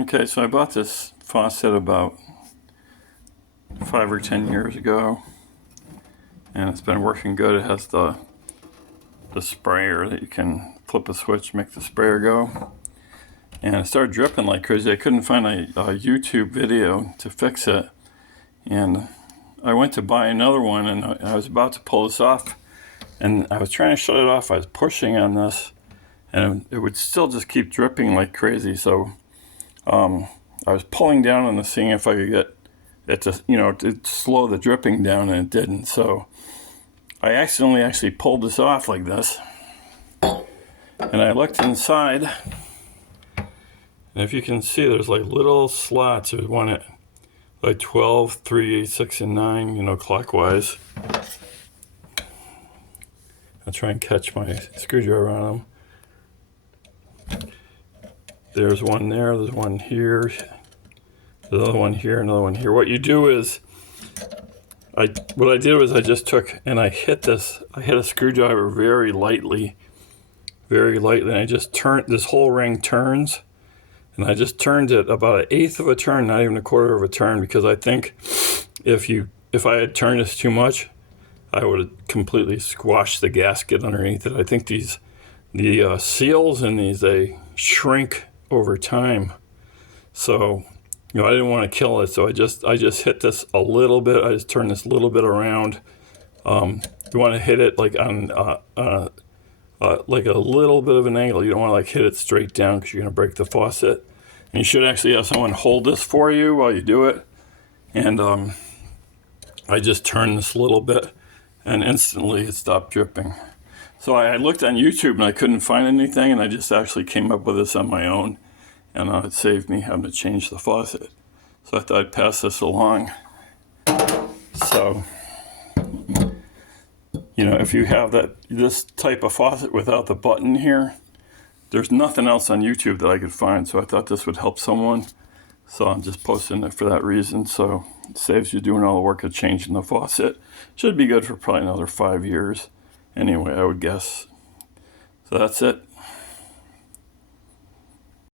Okay, so I bought this faucet about 5 or 10 years ago, and it's been working good. It has the sprayer that you can flip a switch, make the sprayer go. And it started dripping like crazy. I couldn't find a YouTube video to fix it. And I went to buy another one, and I was about to pull this off. And I was trying to shut it off. I was pushing on this, and it would still just keep dripping like crazy. So I was pulling down on the seeing if I could get it to, to slow the dripping down, and it didn't. So I accidentally actually pulled this off like this. And I looked inside, and if you can see, there's like little slots. There's one at like 12, 3, 6, and 9, clockwise. I'll try and catch my screwdriver on them. There's one there, there's one here, there's another one here, another one here. What you do is, what I did was I just took and I hit a screwdriver very lightly, and I just turned, this whole ring turns, and I just turned it about 1/8 of a turn, not even 1/4 of a turn, because I think if I had turned this too much, I would have completely squashed the gasket underneath it. I think the seals in these, they shrink over time. So, I didn't want to kill it, so I just hit this a little bit. I just turned this little bit around. You want to hit it like on like a little bit of an angle. You don't want to like hit it straight down, because you're going to break the faucet. And you should actually have someone hold this for you while you do it. And I just turned this a little bit, and instantly it stopped dripping. So I looked on YouTube and I couldn't find anything, and I just actually came up with this on my own, and it saved me having to change the faucet. So I thought I'd pass this along. So, if you have this type of faucet without the button here, there's nothing else on YouTube that I could find, so I thought this would help someone. So I'm just posting it for that reason. So it saves you doing all the work of changing the faucet. Should be good for probably another 5 years. Anyway, I would guess. So that's it.